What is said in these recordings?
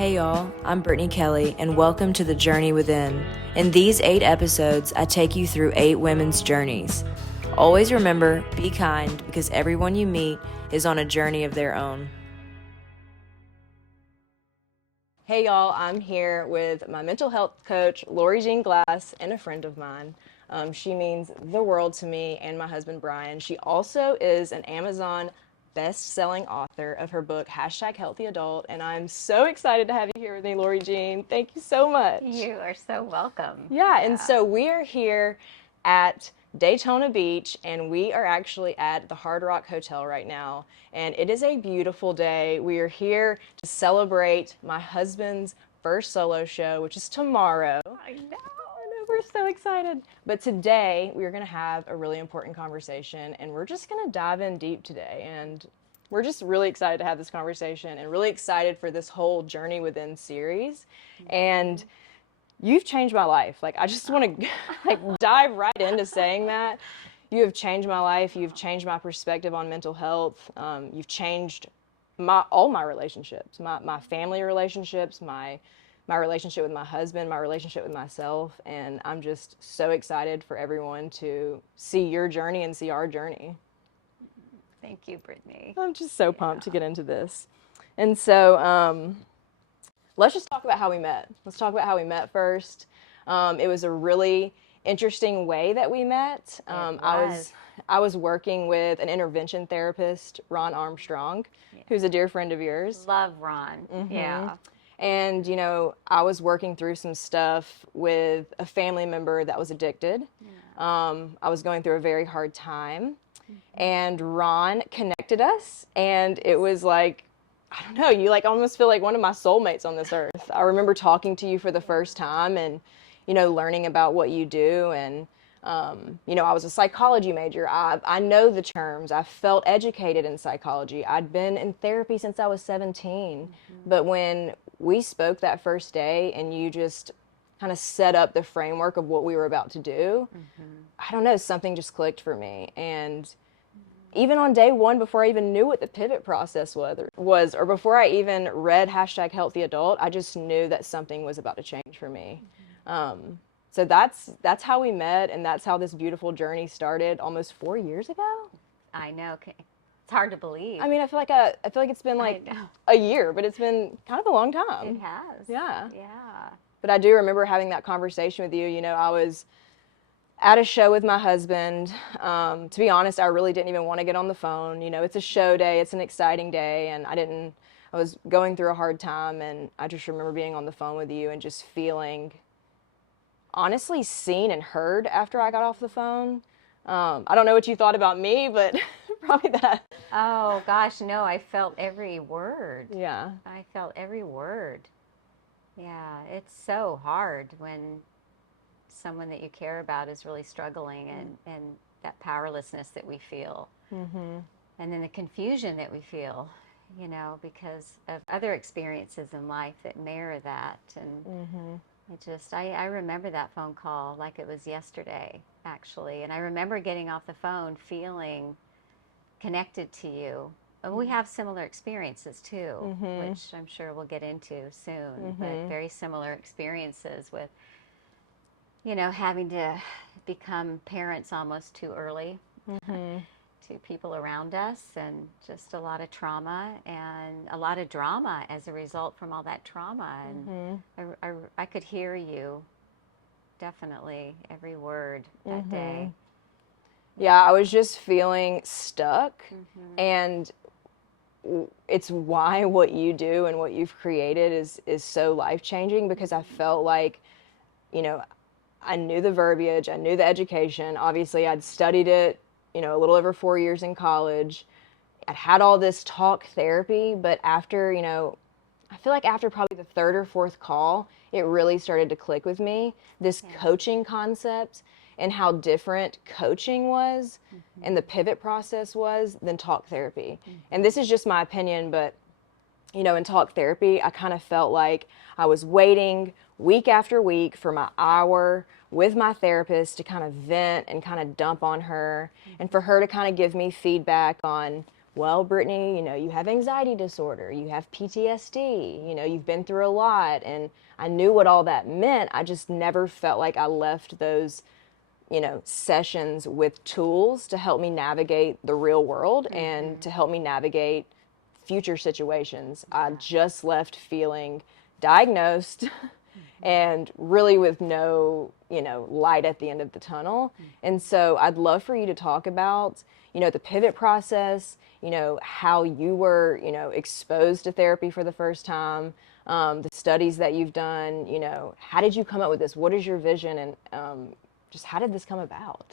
Hey y'all, I'm Brittany Kelley, and welcome to The Journey Within. In these 8 episodes, I take you through 8 women's journeys. Always remember, be kind, because everyone you meet is on a journey of their own. Hey y'all, I'm here with my mental health coach, Lori Jean Glass, and a friend of mine. She means the world to me and my husband, Brian. She also is an Amazon best-selling author of her book, #HealthyAdult, and I'm so excited to have you here with me, Lori Jean. Thank you so much. You are so welcome. Yeah, and so we are here at Daytona Beach, and we are actually at the Hard Rock Hotel right now, and it is a beautiful day. We are here to celebrate my husband's first solo show, which is tomorrow. I know. We're so excited. But today we are going to have a really important conversation, and we're just going to dive in deep today. And we're just really excited to have this conversation and really excited for this whole Journey Within series. And you've changed my life. Like, I just want to dive right into saying that. You have changed my life. You've changed my perspective on mental health. You've changed all my relationships, my family relationships, my relationship with my husband, my relationship with myself, and I'm just so excited for everyone to see your journey and see our journey. Thank you, Brittany. I'm just so pumped to get into this. And so let's just talk about how we met. Let's talk about how we met first. It was a really interesting way that we met. I was working with an intervention therapist, Ron Armstrong, who's a dear friend of yours. Love Ron. Mm-hmm. Yeah. And, you know, I was working through some stuff with a family member that was addicted. Yeah. I was going through a very hard time. Mm-hmm. And Ron connected us. And it was like, I don't know, you almost feel like one of my soulmates on this earth. I remember talking to you for the first time and, you know, learning about what you do. And, you know, I was a psychology major. I know the terms. I felt educated in psychology. I'd been in therapy since I was 17. Mm-hmm. But when we spoke that first day and you just kind of set up the framework of what we were about to do, mm-hmm. I don't know, something just clicked for me. And even on day one, before I even knew what the pivot process was, or before I even read #HealthyAdult, I just knew that something was about to change for me. Mm-hmm. So that's how we met, and that's how this beautiful journey started almost 4 years ago. I know. It's hard to believe. I mean, I feel like it's been like a year, but it's been kind of a long time. It has. Yeah. Yeah. But I do remember having that conversation with you. You know, I was at a show with my husband. To be honest, I really didn't even want to get on the phone. You know, it's a show day. It's an exciting day, and I was going through a hard time, and I just remember being on the phone with you and just feeling honestly seen and heard after I got off the phone. I don't know what you thought about me, but probably that. Oh, gosh, no, I felt every word. Yeah. I felt every word. Yeah, it's so hard when someone that you care about is really struggling, and that powerlessness that we feel. Mm-hmm. And then the confusion that we feel, you know, because of other experiences in life that mirror that. And mm-hmm. I remember that phone call like it was yesterday, actually. And I remember getting off the phone feeling connected to you. And we have similar experiences too, mm-hmm. which I'm sure we'll get into soon, mm-hmm. but very similar experiences with, you know, having to become parents almost too early. Mm-hmm. to people around us, and just a lot of trauma and a lot of drama as a result from all that trauma. And mm-hmm. I could hear you definitely every word that mm-hmm. day. Yeah, I was just feeling stuck, mm-hmm. and it's why what you do and what you've created is so life-changing, because I felt like, you know, I knew the verbiage, I knew the education. Obviously, I'd studied it, you know, a little over 4 years in college. I'd had all this talk therapy, but after, you know, I feel like after probably the 3rd or 4th call, it really started to click with me, this coaching concept and how different coaching was mm-hmm. and the pivot process was than talk therapy. Mm-hmm. And this is just my opinion, but, you know, in talk therapy, I kind of felt like I was waiting week after week for my hour with my therapist to kind of vent and kind of dump on her, and for her to kind of give me feedback on well, Brittany, you have anxiety disorder, you have PTSD, you've been through a lot. And I knew what all that meant. I just never felt like I left those, sessions with tools to help me navigate the real world and to help me navigate future situations. I just left feeling diagnosed and really with no, light at the end of the tunnel. And so I'd love for you to talk about, the pivot process, how you were, exposed to therapy for the first time, the studies that you've done, how did you come up with this? What is your vision? And just how did this come about?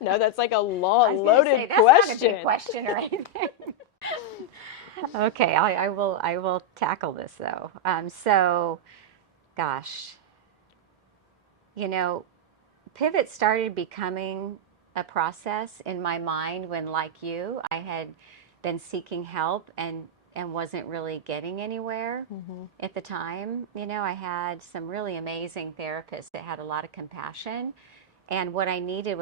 No, that's like a loaded that's question. not a big question or anything. Okay, I will tackle this though. Gosh, pivot started becoming a process in my mind when, like you, I had been seeking help and wasn't really getting anywhere at the time. I had some really amazing therapists that had a lot of compassion. And what I needed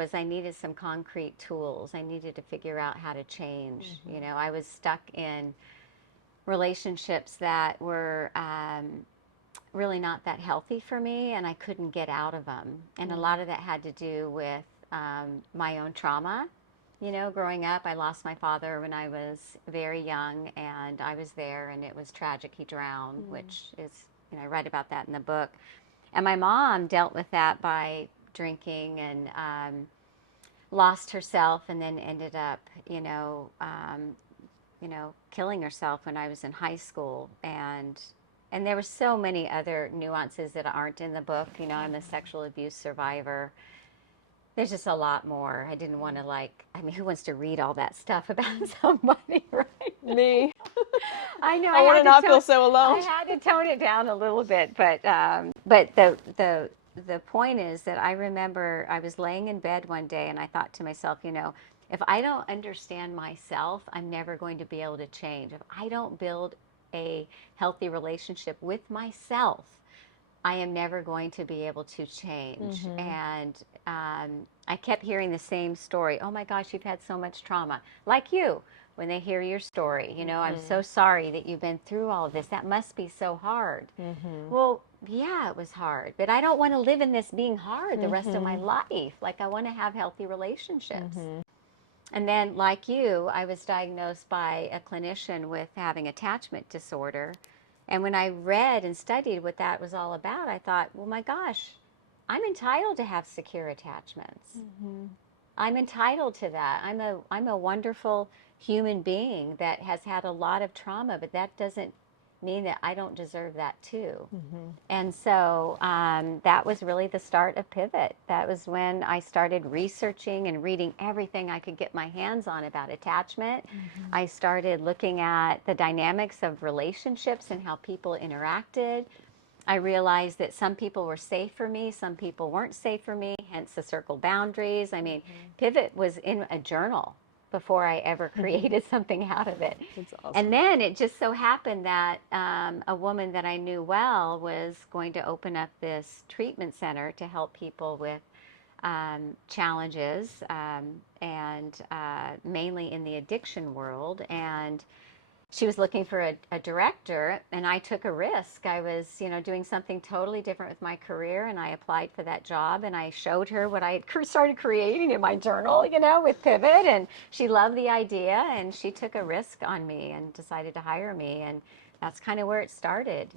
some concrete tools. I needed to figure out how to change. I was stuck in relationships that were really not that healthy for me, and I couldn't get out of them. And a lot of that had to do with my own trauma. Growing up, I lost my father when I was very young, and I was there, and it was tragic. He drowned, which is, I write about that in the book. And my mom dealt with that by drinking and lost herself, and then ended up, killing herself when I was in high school. And there were so many other nuances that aren't in the book. I'm a sexual abuse survivor. There's just a lot more. I didn't want to who wants to read all that stuff about somebody, right? Me. I know. I want to not feel so alone. I had to tone it down a little bit, but the point is that I remember I was laying in bed one day and I thought to myself, if I don't understand myself, I'm never going to be able to change. If I don't build a healthy relationship with myself, I am never going to be able to change. And I kept hearing the same story. Oh my gosh, you've had so much trauma. Like you, when they hear your story, I'm so sorry that you've been through all of this. That must be so hard. Well, yeah, it was hard, but I don't want to live in this being hard the rest of my life. Like, I want to have healthy relationships. And then, like you, I was diagnosed by a clinician with having attachment disorder. And when I read and studied what that was all about, I thought, well, my gosh, I'm entitled to have secure attachments. I'm entitled to that. I'm a wonderful human being that has had a lot of trauma, but that doesn't mean that I don't deserve that too. And so that was really the start of Pivot. That was when I started researching and reading everything I could get my hands on about attachment. I started looking at the dynamics of relationships and how people interacted. I realized that some people were safe for me, some people weren't safe for me, hence the circle boundaries. Pivot was in a journal before I ever created something out of it. That's awesome. And then it just so happened that a woman that I knew well was going to open up this treatment center to help people with challenges, and mainly in the addiction world. And she was looking for a director, and I took a risk. I was, doing something totally different with my career, and I applied for that job, and I showed her what I had started creating in my journal, with Pivot, and she loved the idea, and she took a risk on me and decided to hire me, and that's kind of where it started.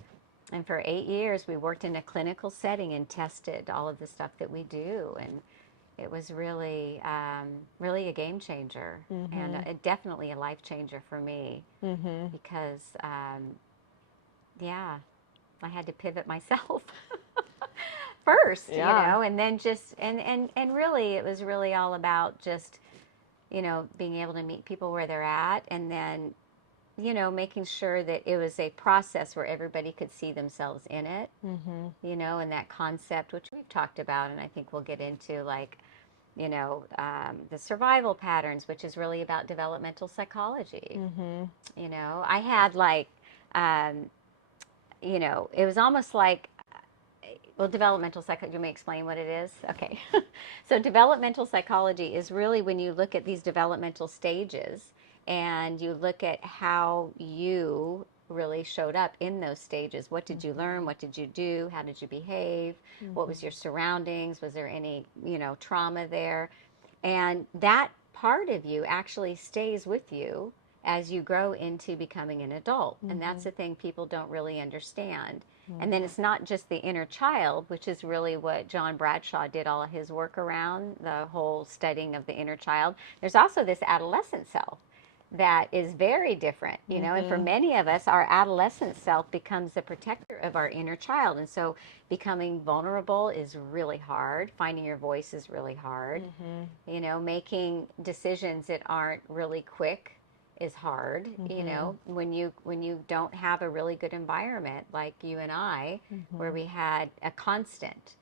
And for 8 years, we worked in a clinical setting and tested all of the stuff that we do, and it was really, really a game changer, and definitely a life changer for me, because, I had to pivot myself first, and then just, and really, it was really all about just, being able to meet people where they're at, and then, making sure that it was a process where everybody could see themselves in it, and that concept, which we've talked about, and I think we'll get into, the survival patterns, which is really about developmental psychology. I had it was almost like, developmental psychology, let me explain what it is. Okay. So developmental psychology is really when you look at these developmental stages and you look at how you really showed up in those stages. What did you learn? What did you do? How did you behave? What was your surroundings? Was there any, trauma there? And that part of you actually stays with you as you grow into becoming an adult. And that's the thing people don't really understand. And then it's not just the inner child, which is really what John Bradshaw did all of his work around, the whole studying of the inner child. There's also this adolescent self that is very different, and for many of us, our adolescent self becomes the protector of our inner child. And so becoming vulnerable is really hard. Finding your voice is really hard. Making decisions that aren't really quick is hard. When you don't have a really good environment like you and I, where we had a constant,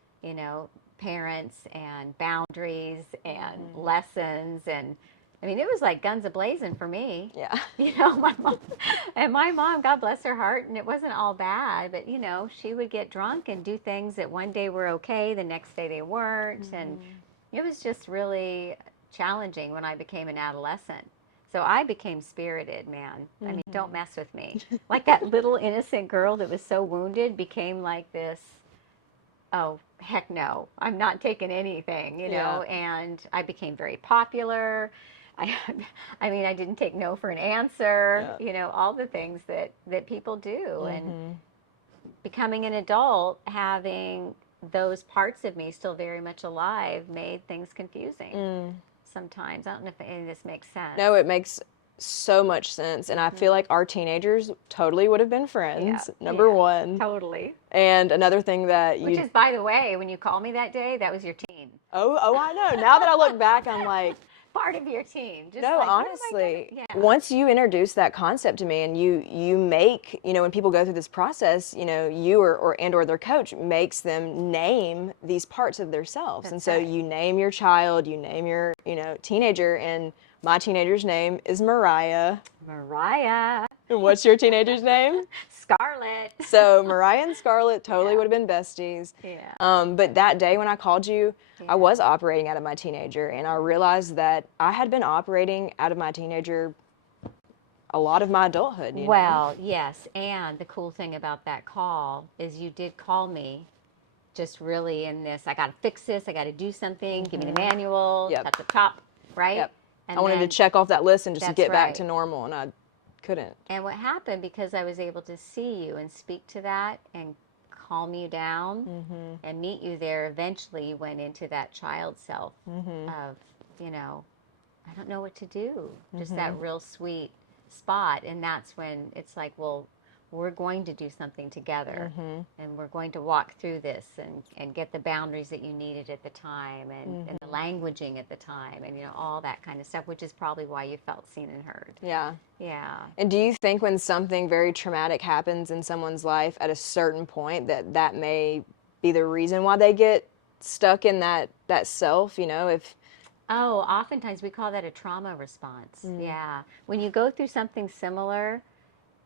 parents and boundaries and lessons, and I mean, it was like guns a-blazing for me. Yeah. My mom, God bless her heart, and it wasn't all bad, but she would get drunk and do things that one day were okay, the next day they weren't, and it was just really challenging when I became an adolescent. So I became spirited, man. I mean, don't mess with me. Like that little innocent girl that was so wounded became like this, oh, heck no, I'm not taking anything, and I became very popular. I didn't take no for an answer, all the things that people do. And becoming an adult, having those parts of me still very much alive made things confusing sometimes. I don't know if any of this makes sense. No, it makes so much sense. And I feel like our teenagers totally would have been friends, number one. Totally. And another thing that Which is, by the way, when you called me that day, that was your teen. Oh, I know. Now that I look back, I'm like, part of your team. Just no, like, honestly, yeah. Once you introduce that concept to me and you make, when people go through this process, you or their coach makes them name these parts of themselves. That's and so right. you name your child, you name your, teenager, and my teenager's name is Mariah. Mariah. And what's your teenager's name? Scarlett. So Mariah and Scarlett totally would have been besties. Yeah. But that day when I called you, I was operating out of my teenager, and I realized that I had been operating out of my teenager a lot of my adulthood. Well, yes, and the cool thing about that call is you did call me just really in this, I got to fix this, I got to do something, give me the manual, Yep. at the top, right? Yep. And I wanted to check off that list and just That's get back right. to normal, and I couldn't. And what happened, because I was able to see you and speak to that and calm you down and meet you there, eventually you went into that child self of, I don't know what to do. Just that real sweet spot. And that's when it's like, well, we're going to do something together and we're going to walk through this and get the boundaries that you needed at the time and the languaging at the time and, all that kind of stuff, which is probably why you felt seen and heard. Yeah. Yeah. And do you think when something very traumatic happens in someone's life at a certain point that may be the reason why they get stuck in that self, if... Oh, oftentimes we call that a trauma response. Yeah. When you go through something similar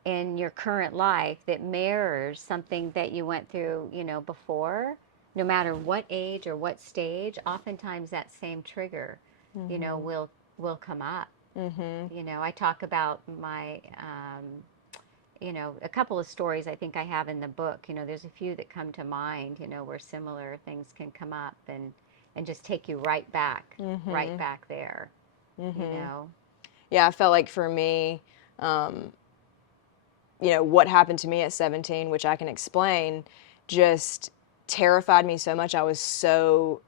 in your current life that mirrors something that you went through, before, no matter what age or what stage, oftentimes that same trigger, will come up. I talk about my, a couple of stories I think I have in the book. There's a few that come to mind, where similar things can come up and just take you right back there, Yeah, I felt like for me, what happened to me at 17, which I can explain, just terrified me so much. I was so,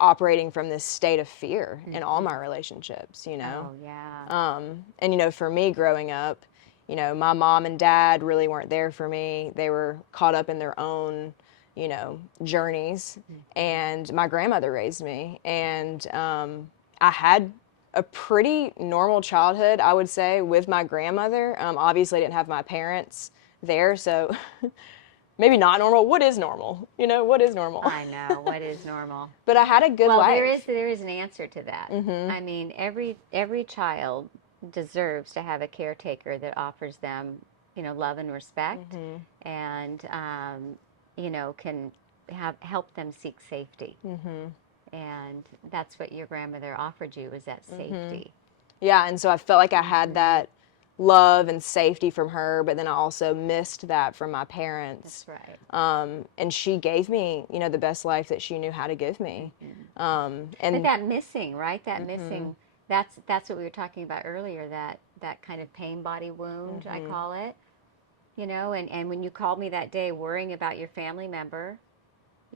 operating from this state of fear in all my relationships, Oh, yeah. And, for me growing up, my mom and dad really weren't there for me. They were caught up in their own, journeys. And my grandmother raised me. And I had a pretty normal childhood, I would say, with my grandmother. Obviously, I didn't have my parents there, so maybe not normal. What is normal? What is normal? I know, what is normal? But I had a good life. There is an answer to that. I mean, every child deserves to have a caretaker that offers them, love and respect, and can help them seek safety. And that's what your grandmother offered you, was that safety. Yeah, and so I felt like I had that love and safety from her, but then I also missed that from my parents. That's right. And she gave me, you know, the best life that she knew how to give me. But that missing, right? That missing, that's what we were talking about earlier, that kind of pain body wound, I call it. You know, and when you called me that day worrying about your family member,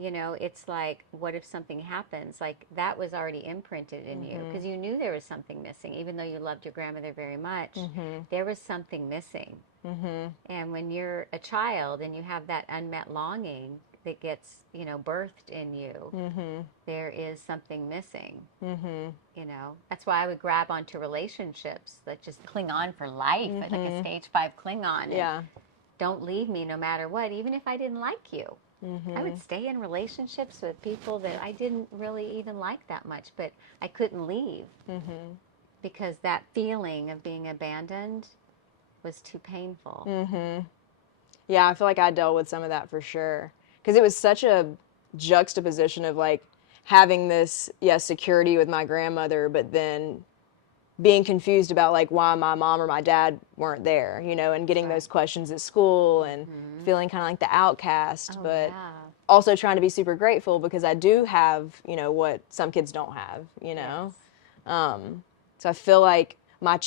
you know, it's like, what if something happens? Like, that was already imprinted in you because you knew there was something missing. Even though you loved your grandmother very much, there was something missing. And when you're a child and you have that unmet longing that gets, you know, birthed in you, there is something missing. You know, that's why I would grab onto relationships that just cling on for life, like a stage 5 cling on. Yeah. Don't leave me no matter what, even if I didn't like you. I would stay in relationships with people that I didn't really even like that much, but I couldn't leave because that feeling of being abandoned was too painful. Yeah, I feel like I dealt with some of that for sure. Because it was such a juxtaposition of like having this, security with my grandmother, but then being confused about like why my mom or my dad weren't there, you know, and getting those questions at school and feeling kind of like the outcast, but also trying to be super grateful because I do have, you know, what some kids don't have, you know. So I feel like my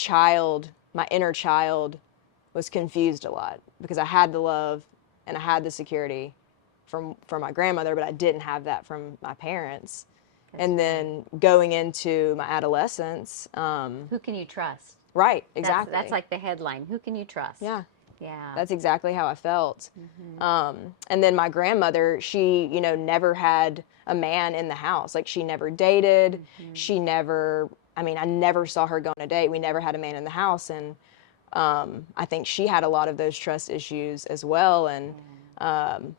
inner child was confused a lot because I had the love and I had the security from my grandmother, but I didn't have that from my parents. And then going into my adolescence. Who can you trust? Right, exactly. That's like the headline. Who can you trust? Yeah. Yeah. That's exactly how I felt. And then my grandmother, she, you know, never had a man in the house. Like she never dated. She never, I mean, I never saw her go on a date. We never had a man in the house. And I think she had a lot of those trust issues as well. And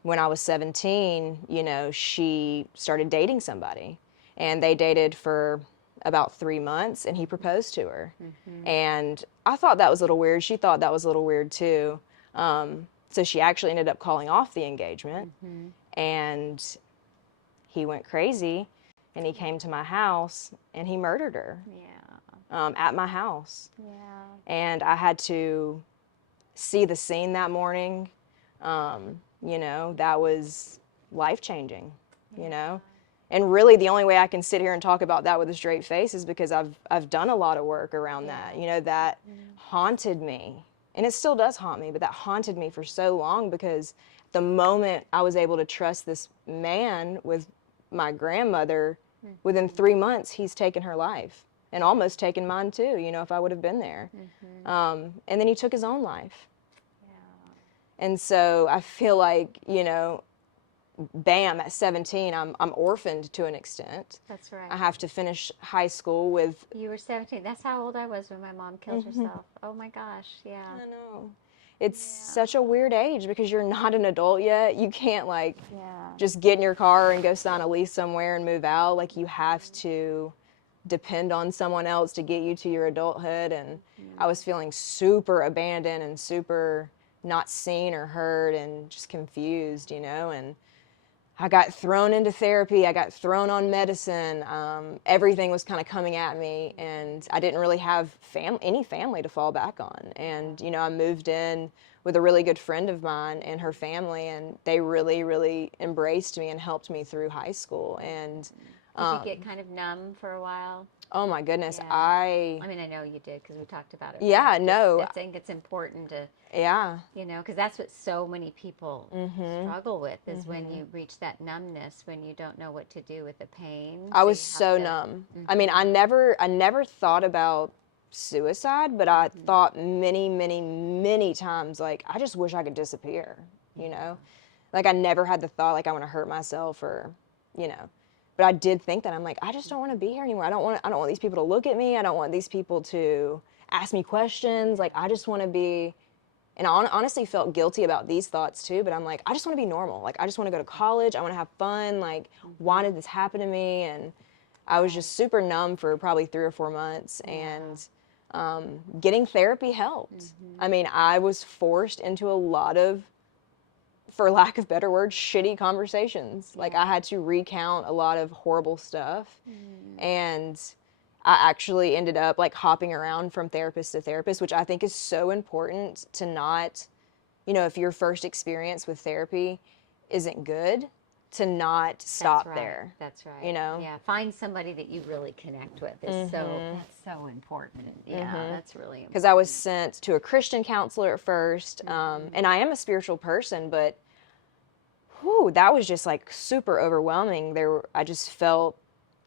when I was 17, you know, she started dating somebody. And they dated for about 3 months, and he proposed to her. And I thought that was a little weird. She thought that was a little weird too. So she actually ended up calling off the engagement. And he went crazy, and he came to my house, and he murdered her. At my house. And I had to see the scene that morning. You know, that was life-changing, you know. And really the only way I can sit here and talk about that with a straight face is because I've done a lot of work around that. You know, that haunted me. And it still does haunt me, but that haunted me for so long because the moment I was able to trust this man with my grandmother, within 3 months, he's taken her life and almost taken mine too, you know, if I would have been there. And then he took his own life. And so I feel like, you know, bam, at 17, I'm orphaned to an extent. That's right. I have to finish high school with... You were 17. That's how old I was when my mom killed herself. Oh my gosh, yeah. I know. It's such a weird age because you're not an adult yet. You can't like just get in your car and go sign a lease somewhere and move out. Like you have to depend on someone else to get you to your adulthood. And I was feeling super abandoned and super not seen or heard and just confused, you know. And I got thrown into therapy. I got thrown on medicine. Everything was kind of coming at me, and I didn't really have any family to fall back on. And, you know, I moved in with a really good friend of mine and her family, and they really, really embraced me and helped me through high school. And did you get kind of numb for a while? Oh my goodness, I mean, I know you did because we talked about it. Yeah, no. I think it's important to, you know, because that's what so many people struggle with is when you reach that numbness, when you don't know what to do with the pain. I was so numb. I mean, I never thought about suicide, but I thought many, many, many times, like, I just wish I could disappear, you know? Like, I never had the thought, like, I want to hurt myself or, you know. But I did think that. I'm like, I just don't want to be here anymore. I don't want these people to look at me. I don't want these people to ask me questions. Like, I just want to be, and I honestly felt guilty about these thoughts too, but I'm like, I just want to be normal. Like, I just want to go to college. I want to have fun. Like, why did this happen to me? And I was just super numb for probably 3 or 4 months. And getting therapy helped. I mean, I was forced into a lot of, for lack of better words, shitty conversations. Like, I had to recount a lot of horrible stuff. And I actually ended up like hopping around from therapist to therapist, which I think is so important to not, if your first experience with therapy isn't good, to not stop there. That's right. Yeah, find somebody that you really connect with is that's so important. Yeah, that's really important. Because I was sent to a Christian counselor at first, and I am a spiritual person, but that was just like super overwhelming. I just felt,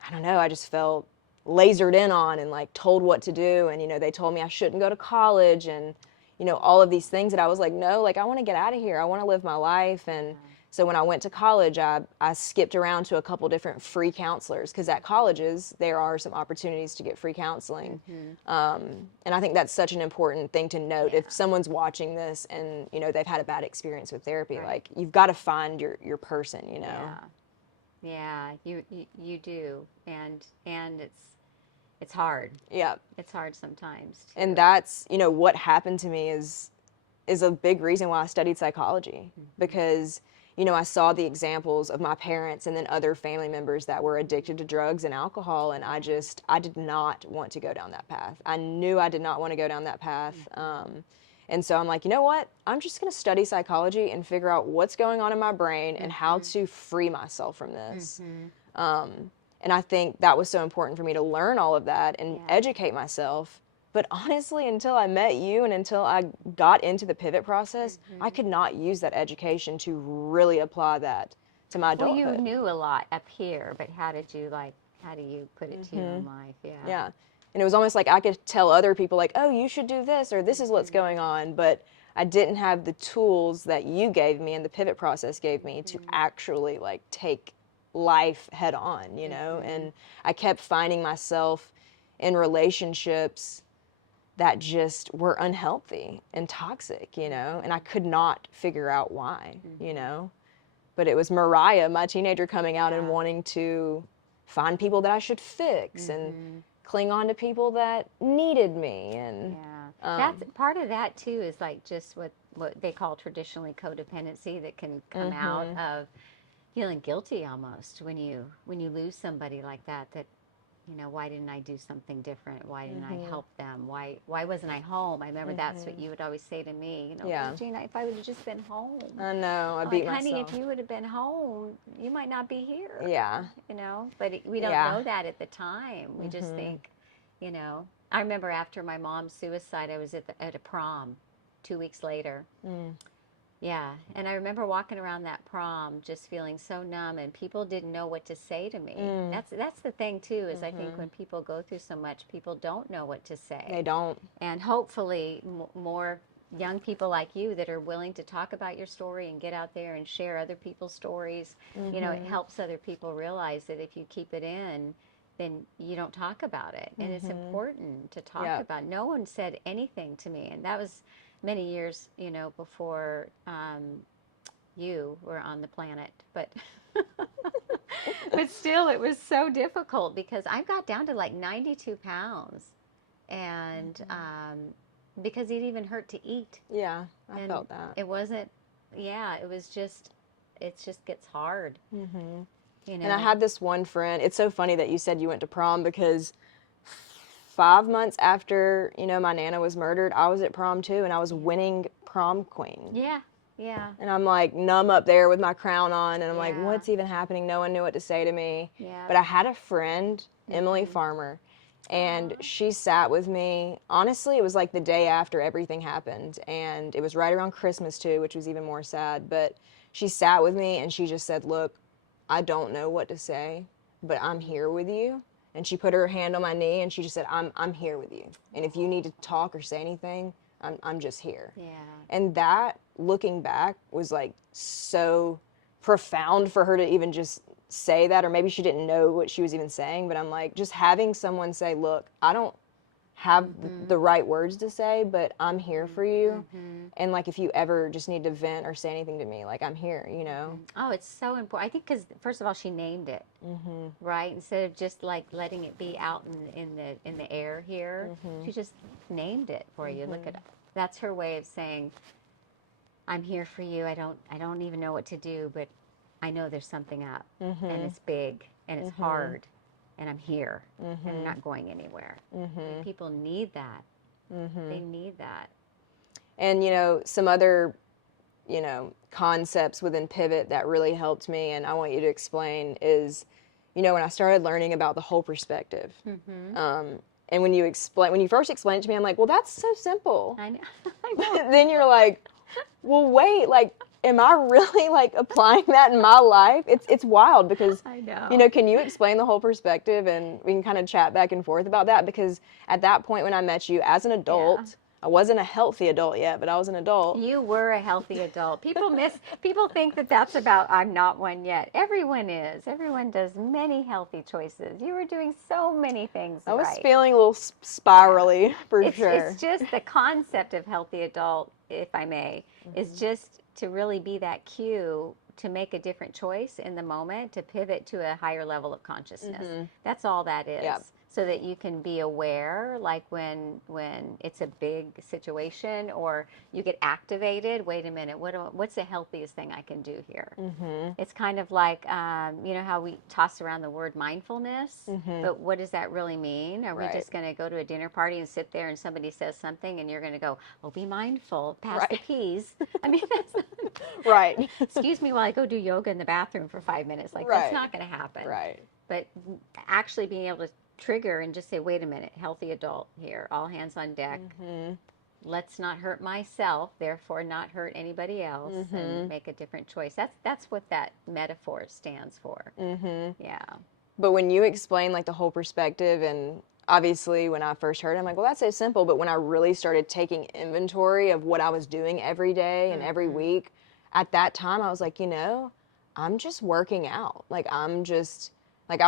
I don't know, I just felt lasered in on and like told what to do. And, they told me I shouldn't go to college and, all of these things that I was like, no, like I want to get out of here. I want to live my life. And so when I went to college, I skipped around to a couple different free counselors because at colleges, there are some opportunities to get free counseling. And I think that's such an important thing to note. If someone's watching this and, they've had a bad experience with therapy, like you've got to find your person, Yeah, you do. And it's hard. Yeah. It's hard sometimes, too. And that's, what happened to me is a big reason why I studied psychology because, I saw the examples of my parents and then other family members that were addicted to drugs and alcohol. And I did not want to go down that path. I knew I did not want to go down that path. And so I'm like, you know what? I'm just going to study psychology and figure out what's going on in my brain and how to free myself from this. And I think that was so important for me to learn all of that and educate myself. But honestly, until I met you and until I got into the pivot process, I could not use that education to really apply that to my adulthood. Well, you knew a lot up here, but how do you put it to your own life? Yeah. Yeah. And it was almost like I could tell other people like, oh, you should do this or this is what's going on. But I didn't have the tools that you gave me and the pivot process gave me to actually like take life head on, and I kept finding myself in relationships that just were unhealthy and toxic, and I could not figure out why, but it was Mariah, my teenager, coming out and wanting to find people that I should fix and cling on to people that needed me. And that's part of that too, is like just what they call traditionally codependency that can come out of feeling guilty almost when you lose somebody like that, why didn't I do something different? Why didn't I help them? Why wasn't I home? I remember that's what you would always say to me, Gina, if I would have just been home. I know, I beat myself. Honey, if you would have been home, you might not be here. Yeah. But we don't know that at the time. We just think, I remember after my mom's suicide, I was at a prom 2 weeks later. Yeah, and I remember walking around that prom just feeling so numb, and people didn't know what to say to me. That's the thing too, is I think when people go through so much, people don't know what to say. They don't. And hopefully more young people like you that are willing to talk about your story and get out there and share other people's stories, it helps other people realize that if you keep it in, then you don't talk about it. And it's important to talk about it. No one said anything to me, and that was many years, before you were on the planet. But but still, it was so difficult because I got down to like 92 pounds. And because it even hurt to eat. Yeah, I felt that. It wasn't, it was just, it just gets hard. And I had this one friend. It's so funny that you said you went to prom because 5 months after, my Nana was murdered, I was at prom too, and I was winning prom queen. Yeah. And I'm like numb up there with my crown on, and I'm like, what's even happening? No one knew what to say to me. Yeah. But I had a friend, Emily Farmer, and she sat with me. Honestly, it was like the day after everything happened, and it was right around Christmas too, which was even more sad. But she sat with me, and she just said, look, I don't know what to say, but I'm here with you. And she put her hand on my knee and she just said, I'm here with you. And if you need to talk or say anything, I'm just here. Yeah. And that, looking back, was like so profound for her to even just say that, or maybe she didn't know what she was even saying, but I'm like, just having someone say, look, I don't have the right words to say, but I'm here for you. And like, if you ever just need to vent or say anything to me, like, I'm here, Oh, it's so important. I think because first of all, she named it, right? Instead of just like letting it be out in the air here, she just named it for you. Look at it. That's her way of saying, I'm here for you. I don't even know what to do, but I know there's something up, and it's big, and it's hard. and I'm here, and I'm not going anywhere. I mean, people need that. They need that. And, you know, some other, you know, concepts within Pivot that really helped me, and I want you to explain, is, you know, when I started learning about the whole perspective. And when you first explained it to me, I'm like, well, that's so simple. I know. I know. Then you're like, well, wait, like, am I really like applying that in my life? It's wild because, I know. you know, can you explain the whole perspective, and we can kind of chat back and forth about that, because at that point when I met you as an adult, I wasn't a healthy adult yet, but I was an adult. You were a healthy adult. People think that that's about, I'm not one yet. Everyone is. Everyone does many healthy choices. You were doing so many things I was right. feeling a little spirally, for sure. It's just the concept of healthy adult, if I may, is just to really be that cue to make a different choice in the moment, to pivot to a higher level of consciousness. That's all that is. Yep. So that you can be aware, like when it's a big situation or you get activated. Wait a minute, what's the healthiest thing I can do here? It's kind of like, you know how we toss around the word mindfulness, but what does that really mean? Are we just going to go to a dinner party and sit there and somebody says something and you're going to go, oh, be mindful, pass the peas? I mean, that's not, Right. excuse me while I go do yoga in the bathroom for 5 minutes. Like, that's not going to happen. Right. But actually being able to trigger and just say, wait a minute, healthy adult here, all hands on deck. Let's not hurt myself, therefore not hurt anybody else, and make a different choice. That's what that metaphor stands for. Yeah. But when you explain like the whole perspective, and obviously when I first heard it, I'm like, well, that's so simple. But when I really started taking inventory of what I was doing every day and every week, at that time I was like, you know, I'm just working out. Like, I'm just, like, my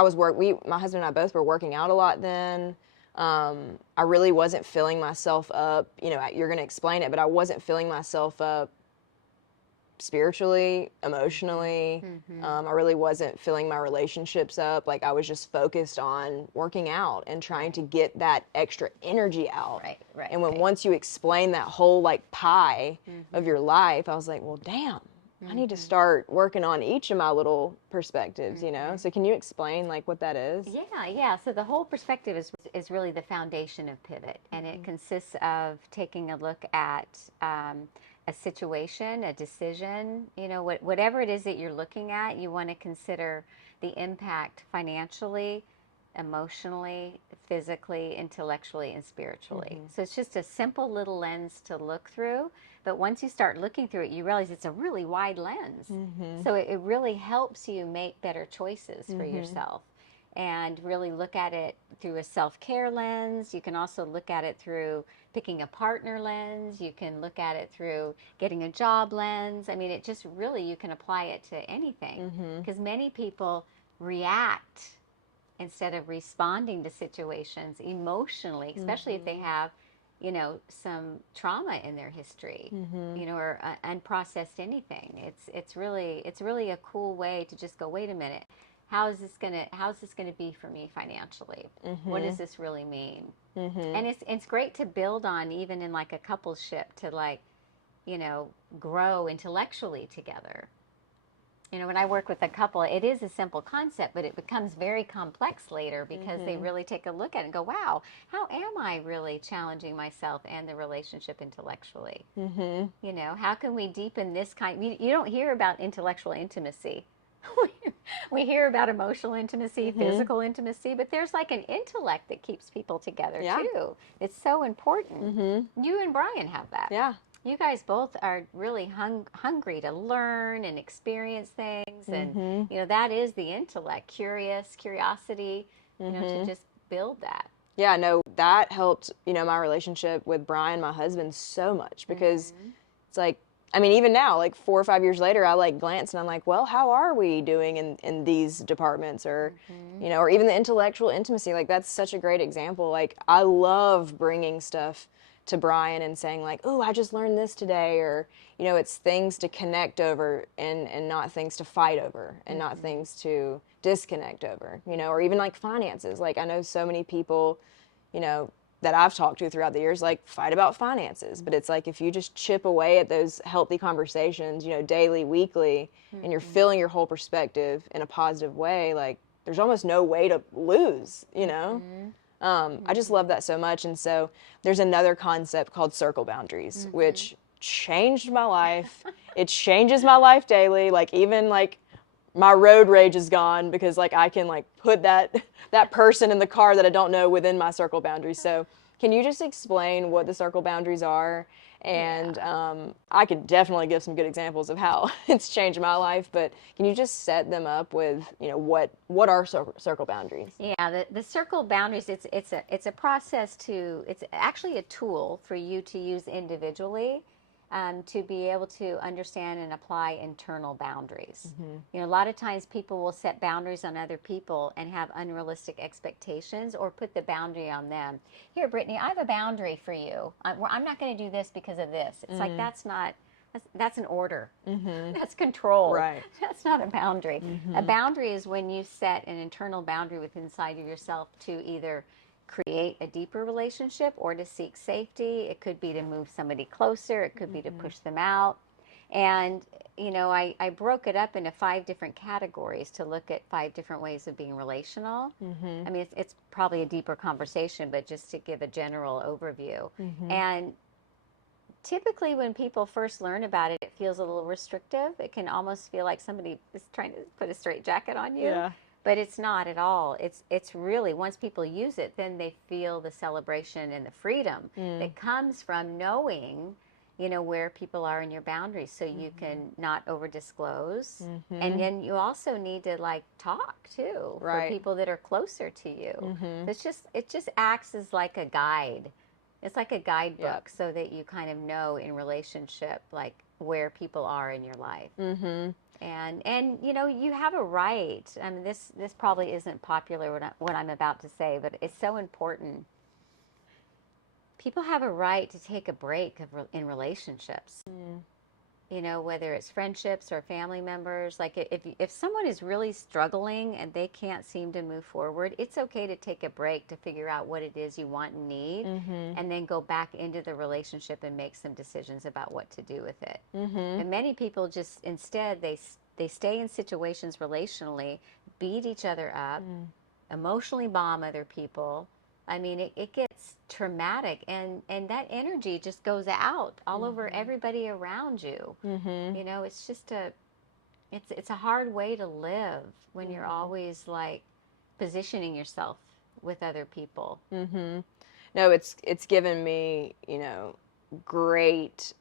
husband and I both were working out a lot then. I really wasn't filling myself up. You know, you're going to explain it, but I wasn't filling myself up spiritually, emotionally. I really wasn't filling my relationships up. Like, I was just focused on working out and trying to get that extra energy out. Right. And once you explain that whole like pie of your life, I was like, well, damn. I need to start working on each of my little perspectives, you know? So can you explain like what that is? Yeah. So the whole perspective is really the foundation of Pivot. And it consists of taking a look at a situation, a decision, you know, whatever it is that you're looking at, you want to consider the impact financially, emotionally, physically, intellectually, and spiritually. So it's just a simple little lens to look through. But once you start looking through it, you realize it's a really wide lens. So it really helps you make better choices for yourself and really look at it through a self-care lens. You can also look at it through picking a partner lens. You can look at it through getting a job lens. I mean, it just really, you can apply it to anything, because many people react instead of responding to situations emotionally, especially if they have, you know, some trauma in their history, you know, or unprocessed anything. It's really a cool way to just go, wait a minute, how's this gonna be for me financially? What does this really mean? And it's great to build on, even in like a coupleship, to like, you know, grow intellectually together. You know, when I work with a couple, it is a simple concept, but it becomes very complex later because they really take a look at it and go, wow, how am I really challenging myself and the relationship intellectually? You know, how can we deepen this kind? You don't hear about intellectual intimacy. We hear about emotional intimacy, physical intimacy, but there's like an intellect that keeps people together too. It's so important. You and Brian have that. Yeah. You guys both are really hungry to learn and experience things, and you know, that is the intellect, curiosity, you know, to just build that. Yeah, no, that helped, you know, my relationship with Brian, my husband, so much, because it's like, I mean, even now, like 4 or 5 years later, I like glance and I'm like, well, how are we doing in these departments? Or, you know, or even the intellectual intimacy, like that's such a great example. Like, I love bringing stuff to Brian and saying like, oh, I just learned this today, or, you know, it's things to connect over and not things to fight over, and not things to disconnect over, you know, or even like finances. Like, I know so many people, you know, that I've talked to throughout the years, like, fight about finances, but it's like, if you just chip away at those healthy conversations, you know, daily, weekly, and you're filling your whole perspective in a positive way, like, there's almost no way to lose, you know? I just love that so much. And so there's another concept called circle boundaries, which changed my life. It changes my life daily. Like, even like my road rage is gone because like I can like put that person in the car that I don't know within my circle boundaries. So can you just explain what the circle boundaries are? And I could definitely give some good examples of how it's changed my life, but can you just set them up with, you know, what are circle boundaries? Yeah, the circle boundaries, it's a process it's actually a tool for you to use individually, to be able to understand and apply internal boundaries. You know, a lot of times people will set boundaries on other people and have unrealistic expectations, or put the boundary on them. Here, Brittany, I have a boundary for you. I'm not going to do this because of this. It's like, that's an order. That's control. Right. That's not a boundary. A boundary is when you set an internal boundary within inside of yourself to either create a deeper relationship or to seek safety. It could be to move somebody closer. It could be to push them out. And, you know, I broke it up into 5 different categories to look at 5 different ways of being relational. I mean, it's probably a deeper conversation, but just to give a general overview. And typically when people first learn about it, it feels a little restrictive. It can almost feel like somebody is trying to put a straitjacket on you. Yeah. But it's not at all. It's really, once people use it, then they feel the celebration and the freedom that comes from knowing, you know, where people are in your boundaries, so you can not over disclose. And then you also need to like talk too, for people that are closer to you. It just acts as like a guide. It's like a guidebook, so that you kind of know in relationship like where people are in your life. And you know, you have a right. I mean, this probably isn't popular what I'm about to say, but it's so important. People have a right to take a break in relationships. You know, whether it's friendships or family members. Like, if someone is really struggling and they can't seem to move forward, it's okay to take a break to figure out what it is you want and need, and then go back into the relationship and make some decisions about what to do with it. And many people just, instead, they stay in situations relationally, beat each other up, emotionally bomb other people. I mean, it gets traumatic, and that energy just goes out all over everybody around you. You know, it's just it's a hard way to live when you're always like positioning yourself with other people. No, it's given me, you know, great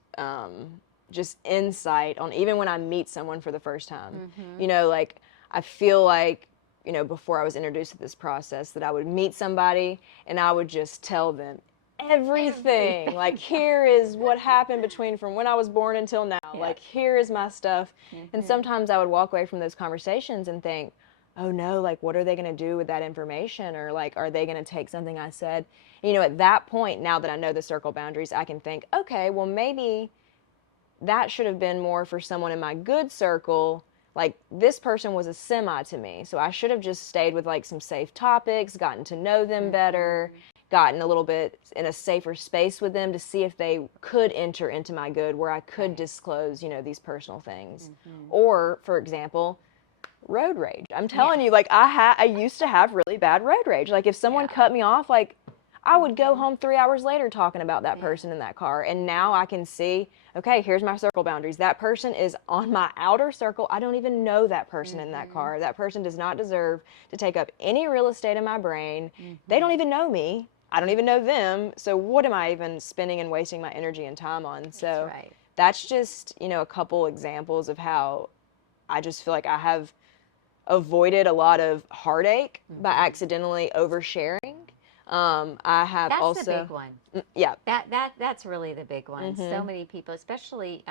just insight on, even when I meet someone for the first time. You know, like, I feel like, you know, before I was introduced to this process, that I would meet somebody and I would just tell them everything. Like, here is what happened from when I was born until now. Like, here is my stuff. And sometimes I would walk away from those conversations and think, oh no, like, what are they going to do with that information? Or like, are they going to take something I said? And, you know, at that point, now that I know the circle boundaries, I can think, okay, well, maybe that should have been more for someone in my good circle. Like, this person was a semi to me, so I should have just stayed with like some safe topics, gotten to know them better, gotten a little bit in a safer space with them to see if they could enter into my good, where I could disclose, you know, these personal things. Or, for example, road rage. I'm telling you, like, I used to have really bad road rage. Like, if someone cut me off, like, I would go home 3 hours later talking about that person in that car. And now I can see, okay, here's my circle boundaries. That person is on my outer circle. I don't even know that person in that car. That person does not deserve to take up any real estate in my brain. They don't even know me. I don't even know them. So what am I even spending and wasting my energy and time on? So that's just, you know, a couple examples of how I just feel like I have avoided a lot of heartache by accidentally oversharing. I have That's also the big one. Yeah. That's really the big one. So many people, especially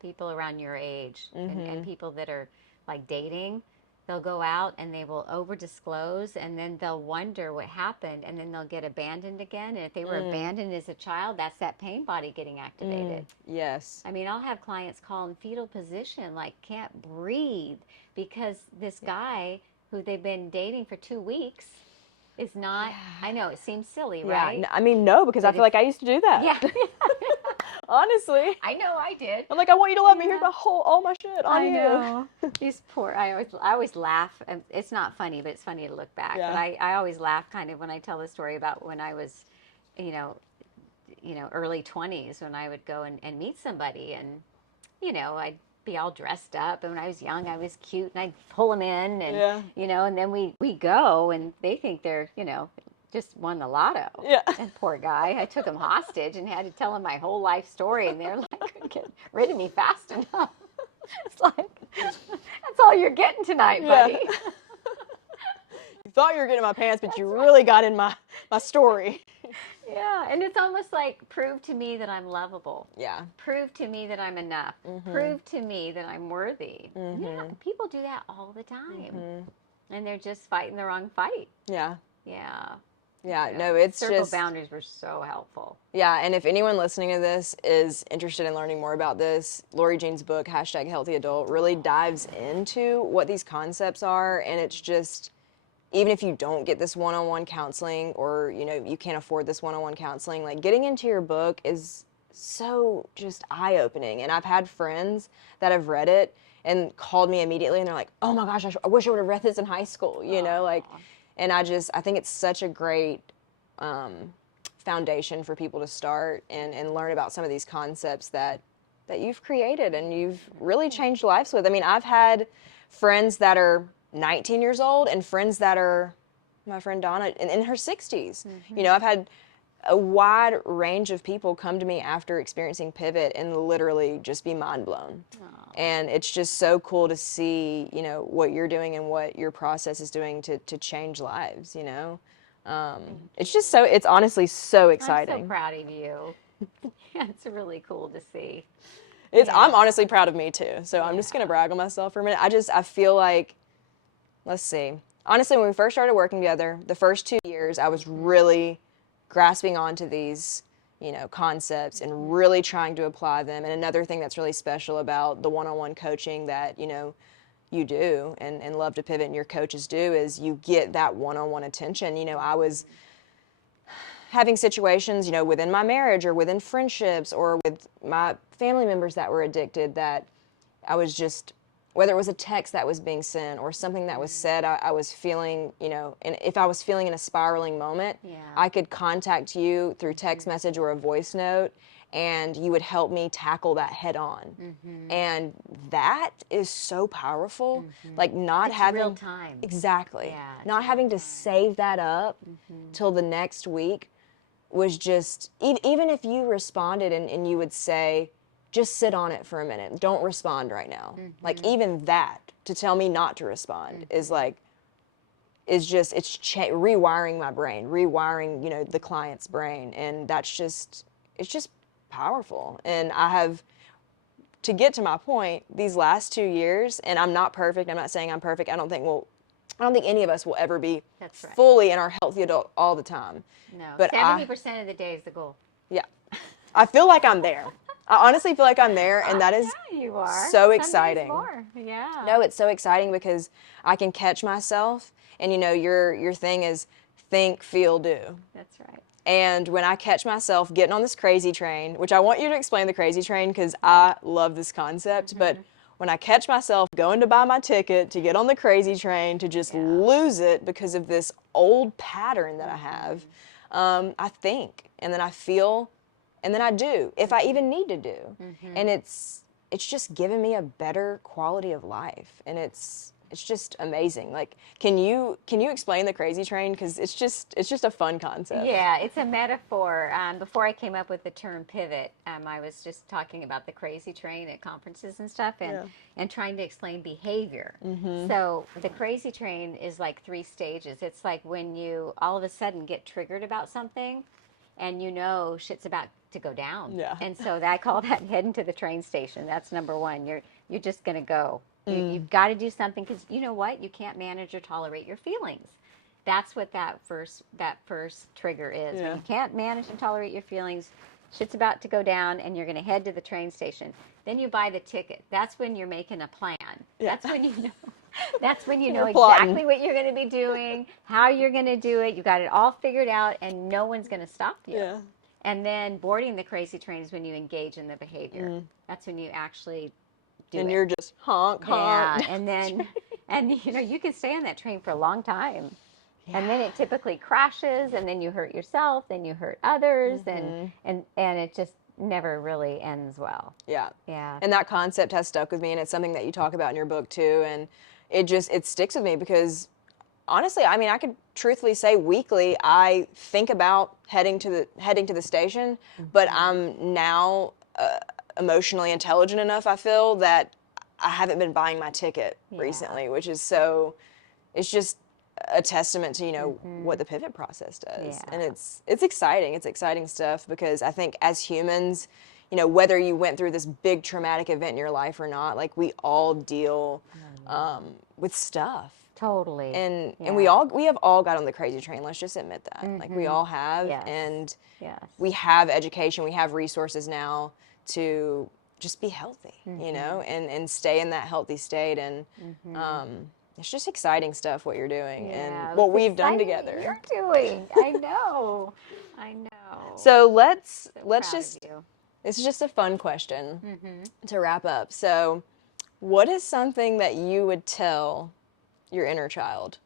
people around your age, and people that are like dating, they'll go out and they will over disclose, and then they'll wonder what happened, and then they'll get abandoned again. And if they were abandoned as a child, that's that pain body getting activated. Yes. I mean, I'll have clients call in fetal position, like can't breathe, because this guy who they've been dating for 2 weeks is not, I know it seems silly, right? I mean, no, because I feel like I used to do that. Honestly. I know I did. I'm like, I want you to love me. Here's all my shit on you. Know. These poor, I always laugh. It's not funny, but it's funny to look back. Yeah. But I always laugh kind of when I tell the story about when I was, you know, early 20s, when I would go and meet somebody, and, I'd be all dressed up. And when I was young, I was cute, and I'd pull them in, and, and then we go, and they think they're, just won the lotto. Yeah. And poor guy, I took him hostage and had to tell him my whole life story, and they're like, couldn't get rid of me fast enough. It's like, that's all you're getting tonight, buddy. You thought you were getting my pants, but you really got in my story. Yeah, and it's almost like, prove to me that I'm lovable. Yeah. Prove to me that I'm enough. Prove to me that I'm worthy. Yeah, people do that all the time. And they're just fighting the wrong fight. Yeah. Yeah. Yeah, no, it's circle just... boundaries were so helpful. Yeah, and if anyone listening to this is interested in learning more about this, Lori Jean's book, #HealthyAdult, really dives into what these concepts are, and it's just, even if you don't get this one-on-one counseling, or, you can't afford this one-on-one counseling, like, getting into your book is so just eye-opening. And I've had friends that have read it and called me immediately, and they're like, oh my gosh, I wish I would have read this in high school, like... And I think it's such a great foundation for people to start and learn about some of these concepts that you've created and you've really changed lives with. I mean, I've had friends that are 19 years old and friends that are, my friend Donna, in her 60s. I've had a wide range of people come to me after experiencing Pivot and literally just be mind blown. And it's just so cool to see, what you're doing and what your process is doing to change lives, It's just it's honestly so exciting. I'm so proud of you. It's really cool to see. I'm honestly proud of me too. So I'm just going to brag on myself for a minute. I feel like, let's see. Honestly, when we first started working together, the first 2 years, I was really grasping onto these, concepts and really trying to apply them. And another thing that's really special about the one-on-one coaching that, you do and Love to Pivot and your coaches do is you get that one-on-one attention. I was having situations, within my marriage or within friendships or with my family members that were addicted that I was just, whether it was a text that was being sent or something that was said, I was feeling, and if I was feeling in a spiraling moment, I could contact you through text message or a voice note, and you would help me tackle that head on. And that is so powerful. Like not having real time. Exactly. Yeah, not having to save that up till the next week was just, even if you responded and you would say, just sit on it for a minute. Don't respond right now. Like even that, to tell me not to respond is just, it's rewiring my brain, rewiring, the client's brain. And that's just, it's just powerful. And I have, to get to my point, these last 2 years, and I'm not perfect. I'm not saying I'm perfect. I don't think any of us will ever be fully in our healthy adult all the time. No, but 70% of the day is the goal. Yeah. I feel like I'm there. I honestly feel like I'm there, and that is you are. so exciting. More. Yeah. No, it's so exciting because I can catch myself, and your thing is think, feel, do. That's right. And when I catch myself getting on this crazy train, which I want you to explain the crazy train because I love this concept, but when I catch myself going to buy my ticket to get on the crazy train to just lose it because of this old pattern that I have, I think, and then I feel. And then I do, if I even need to do. And it's just given me a better quality of life. And it's just amazing. Like, can you explain the crazy train? Because it's just a fun concept. Yeah, it's a metaphor. Before I came up with the term pivot, I was just talking about the crazy train at conferences and stuff and trying to explain behavior. So the crazy train is like 3 stages. It's like when you all of a sudden get triggered about something and shit's about to go down. Yeah. And so I call that heading to the train station. That's number 1. You're just going to go. You've got to do something because you know what? You can't manage or tolerate your feelings. That's what that first trigger is. When you can't manage and tolerate your feelings, shit's about to go down and you're going to head to the train station. Then you buy the ticket. That's when you're making a plan. Yeah. That's when you know exactly what you're going to be doing, how you're going to do it. You got it all figured out and no one's going to stop you. Yeah. And then boarding the crazy train is when you engage in the behavior. That's when you actually do And it. you're just honk, honk. Yeah, and then, and you know, you can stay on that train for a long time. And then it typically crashes, and then you hurt yourself, then you hurt others, and it just never really ends well. Yeah. Yeah. And that concept has stuck with me, and it's something that you talk about in your book too. And it sticks with me because honestly, I mean, I could truthfully say weekly I think about heading to the station, but I'm now emotionally intelligent enough, I feel, that I haven't been buying my ticket recently, which is it's just a testament to, you know, what the pivot process does. Yeah. And it's exciting. It's exciting stuff because I think as humans, you know, whether you went through this big traumatic event in your life or not, like we all deal with stuff. Totally. And we have all got on the crazy train. Let's just admit that. Like we all have. Yes. And Yes. we have education. We have resources now to just be healthy, you know, and stay in that healthy state. And it's just exciting stuff what you're doing and what we've done together. You're doing. I know. I know. So let's Proud just. of you. This is just a fun question to wrap up. So, what is something that you would tell your inner child?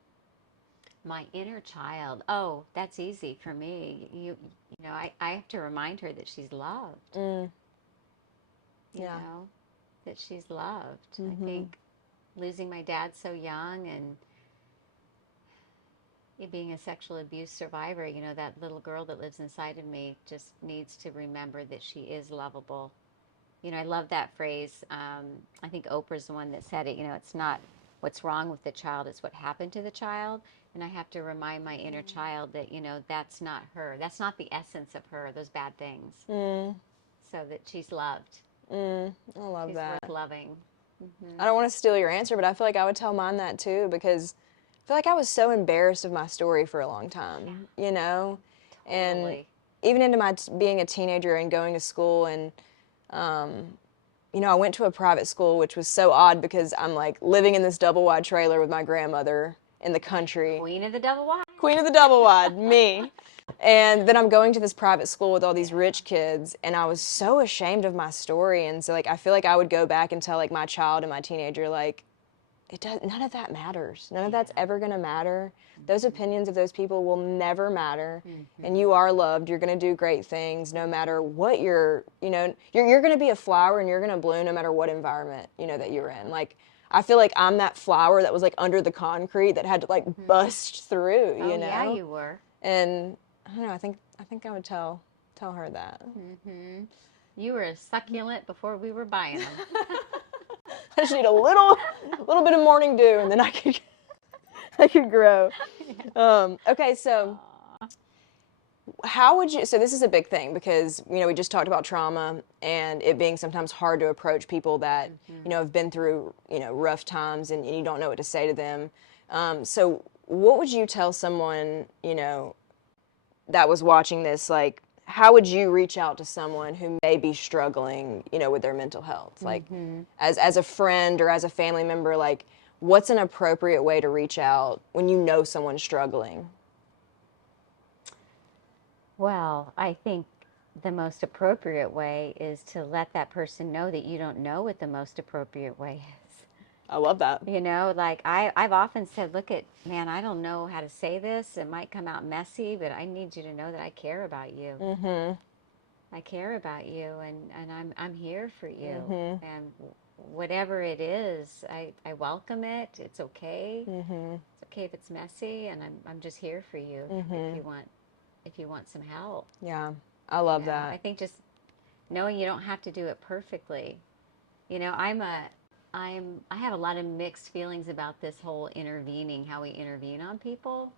My inner child. Oh, that's easy for me. You know, I have to remind her that she's loved. You know, that she's loved. I think losing my dad so young and being a sexual abuse survivor, you know, that little girl that lives inside of me just needs to remember that she is lovable. You know, I love that phrase. I think Oprah's the one that said it. You know, it's not what's wrong with the child, it's what happened to the child. And I have to remind my inner child that, you know, that's not her. That's not the essence of her, those bad things. So that she's loved. I love she's that. Worth loving. I don't want to steal your answer, but I feel like I would tell mine that too because I feel like I was so embarrassed of my story for a long time, you know? Totally. And even into my being a teenager and going to school and, you know, I went to a private school, which was so odd because I'm like living in this double wide trailer with my grandmother in the country. Queen of the double wide. Queen of the double wide, me. And then I'm going to this private school with all these rich kids, and I was so ashamed of my story. And so, like, I feel like I would go back and tell, like, my child and my teenager, like, none of that matters. None of that's ever going to matter. Those opinions of those people will never matter. And you are loved. You're going to do great things no matter what you're going to be a flower and you're going to bloom no matter what environment, you know, that you're in. Like, I feel like I'm that flower that was, like, under the concrete that had to, like, bust through, you know? Yeah, you were. And I don't know, I think I would tell her that. You were succulent before we were buying them. I just need a little bit of morning dew, and then I could grow. Okay, so how would you? So this is a big thing because you know we just talked about trauma and it being sometimes hard to approach people that you know have been through rough times and you don't know what to say to them. So what would you tell someone that was watching this? Like, how would you reach out to someone who may be struggling, with their mental health? Like, as a friend or as a family member, like, what's an appropriate way to reach out when you know someone's struggling? Well, I think the most appropriate way is to let that person know that you don't know what the most appropriate way is. I love that. Like I've often said, look at, man, I don't know how to say this. It might come out messy, but I need you to know that I care about you. I care about you, and I'm here for you. And whatever it is, I welcome it. It's okay. It's okay if it's messy, and I'm just here for you if you want some help. Yeah, I love that. I think just knowing you don't have to do it perfectly. I have a lot of mixed feelings about this whole intervening, how we intervene on people,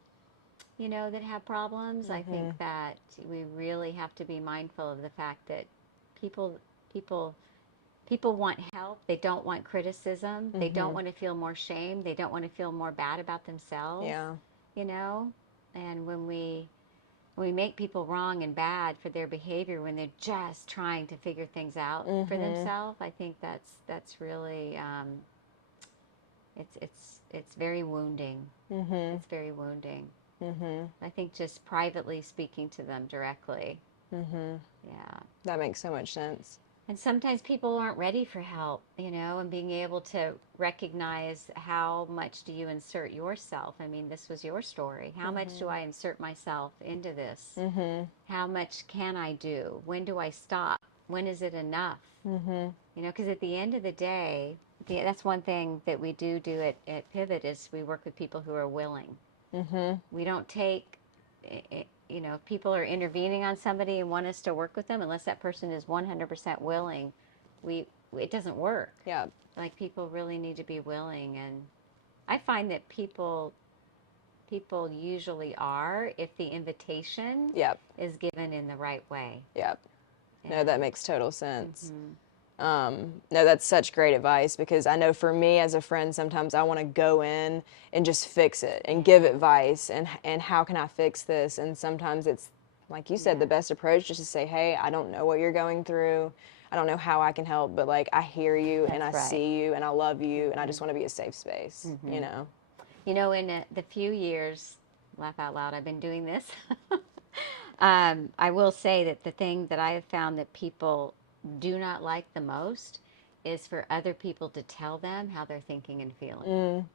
that have problems. I think that we really have to be mindful of the fact that people want help. They don't want criticism. They don't want to feel more shame. They don't want to feel more bad about themselves. Yeah. And when we make people wrong and bad for their behavior when they're just trying to figure things out for themselves, I think that's really it's very wounding. It's very wounding. I think just privately speaking to them directly Yeah. That makes so much sense. And sometimes people aren't ready for help, and being able to recognize how much do you insert yourself. I mean, this was your story. How much do I insert myself into this? How much can I do? When do I stop? When is it enough? Because at the end of the day, that's one thing that we do at Pivot is we work with people who are willing. We don't take, if people are intervening on somebody and want us to work with them, unless that person is 100% willing, it doesn't work. Yeah. Like, people really need to be willing. And I find that people usually are if the invitation is given in the right way. Yep. No, that makes total sense. No, that's such great advice, because I know for me as a friend, sometimes I want to go in and just fix it and give advice and how can I fix this? And sometimes it's, like you said, the best approach just to say, hey, I don't know what you're going through. I don't know how I can help, but like, I hear you and I see you and I love you and I just want to be a safe space, In the few years, laugh out loud, I've been doing this. I will say that the thing that I have found that people do not like the most is for other people to tell them how they're thinking and feeling.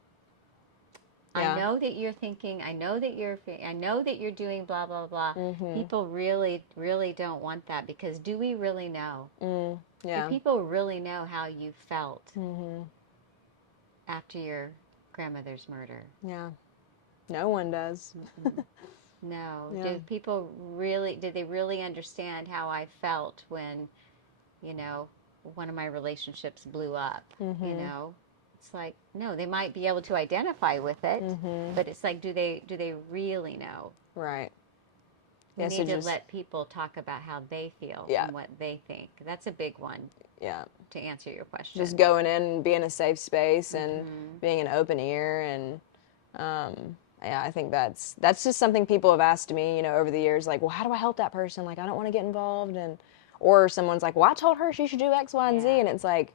I know that you're thinking, I know that you're doing blah, blah, blah. People really, really don't want that, because do we really know? Do people really know how you felt after your grandmother's murder? Yeah. No one does. No. Did they really understand how I felt when, one of my relationships blew up? It's like, no, they might be able to identify with it, but it's like, do they really know? Right. We need to let people talk about how they feel and what they think. That's a big one. Yeah. To answer your question. Just going in and being a safe space and being an open ear, and I think that's just something people have asked me, over the years, like, well, how do I help that person? Like, I don't want to get involved, or someone's like, well, I told her she should do X, Y, and Z, and it's like,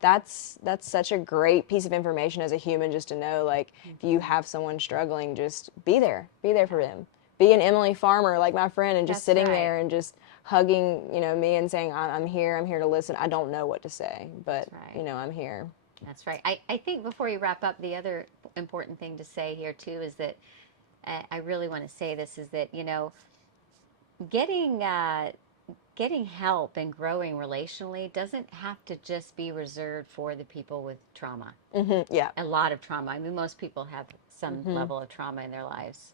that's such a great piece of information as a human, just to know, like, if you have someone struggling, just be there for them. Be an Emily Farmer, like my friend, and just sitting there and just hugging, me and saying, I'm here to listen. I don't know what to say, but, I'm here. That's right. I think before you wrap up, the other important thing to say here, too, is that I really want to say this, is that, getting help and growing relationally doesn't have to just be reserved for the people with trauma. Yeah. A lot of trauma. I mean, most people have some level of trauma in their lives.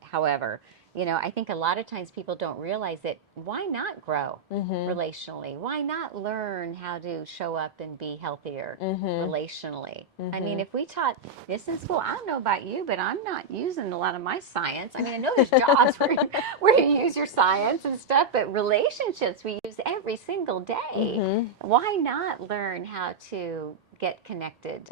However, I think a lot of times people don't realize that why not grow relationally? Why not learn how to show up and be healthier relationally? I mean, if we taught this in school, I don't know about you, but I'm not using a lot of my science. I mean, I know there's jobs where you use your science and stuff, but relationships we use every single day. Why not learn how to get connected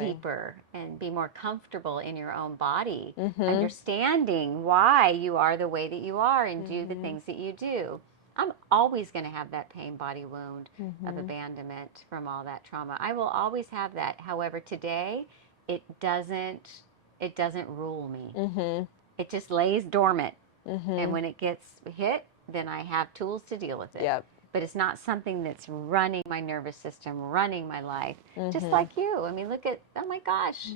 deeper and be more comfortable in your own body, understanding why you are the way that you are and do the things that you do. I'm always going to have that pain body wound of abandonment from all that trauma. I will always have that. However, today it doesn't rule me. It just lays dormant. And when it gets hit, then I have tools to deal with it. But it's not something that's running my nervous system, running my life. Just like you. I mean, oh my gosh.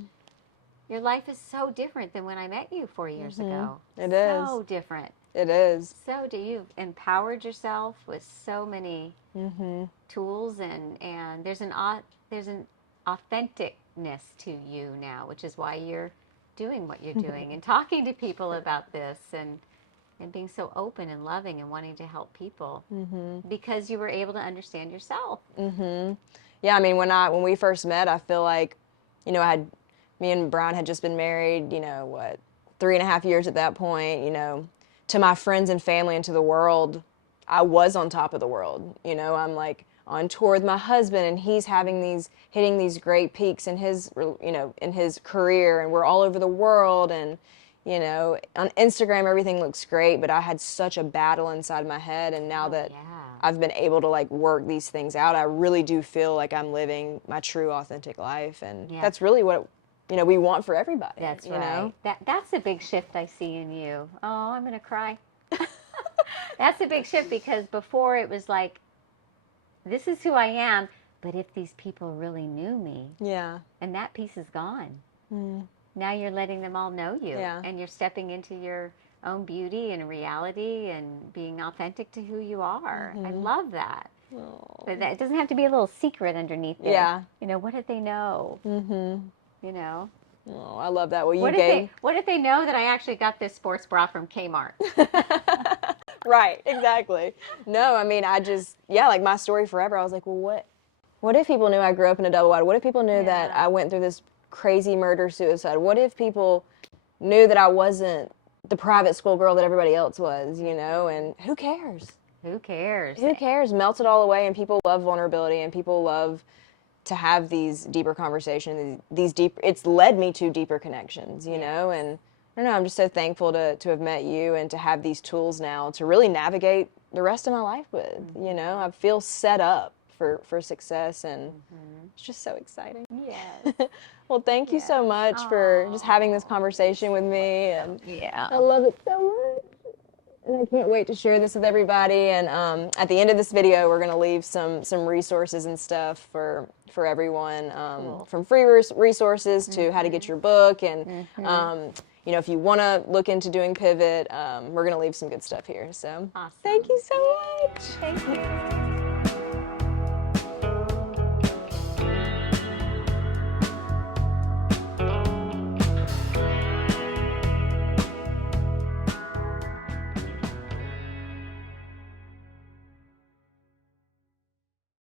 Your life is so different than when I met you 4 years ago. It is. So different. It is. So you've empowered yourself with so many tools, and there's an authenticness to you now, which is why you're doing what you're doing and talking to people about this and being so open and loving and wanting to help people because you were able to understand yourself. Yeah, I mean, when we first met, I feel like, me and Brian had just been married, 3.5 years at that point, to my friends and family and to the world, I was on top of the world. I'm like on tour with my husband, and he's hitting these great peaks in his, in his career, and we're all over the world, and on Instagram, everything looks great, but I had such a battle inside my head. And now that I've been able to work these things out, I really do feel like I'm living my true, authentic life. And that's really what, we want for everybody. That's right. That's a big shift I see in you. Oh, I'm going to cry. That's a big shift, because before it was like, this is who I am, but if these people really knew me, Yeah. and that piece is gone. Mm. Now you're letting them all know you, Yeah. and you're stepping into your own beauty and reality and being authentic to who you are. I love that. Oh. But it doesn't have to be a little secret underneath there. Yeah. You know, what if they know? Mm-hmm. You know? Oh, I love that. Well, you What gave... if they know that I actually got this sports bra from Kmart? Right, exactly. No, I mean, I just, yeah, like my story forever, I was like, well, what if people knew I grew up in a double wide? What if people knew that I went through this crazy murder-suicide? What if people knew that I wasn't the private school girl that everybody else was, you know? And who cares? Who cares? Who cares? Melt it all away, and people love vulnerability, and people love to have these deeper conversations, it's led me to deeper connections, you know? And I don't know, I'm just so thankful to have met you and to have these tools now to really navigate the rest of my life with, you know? I feel set up for success, and it's just so exciting. Yes. Well, thank you so much for just having this conversation with me, and I love it so much. And I can't wait to share this with everybody. And at the end of this video, we're going to leave some resources and stuff for everyone, from free resources to how to get your book. And, you know, if you want to look into doing Pivot, we're going to leave some good stuff here. So Awesome. thank you so much. Thank you.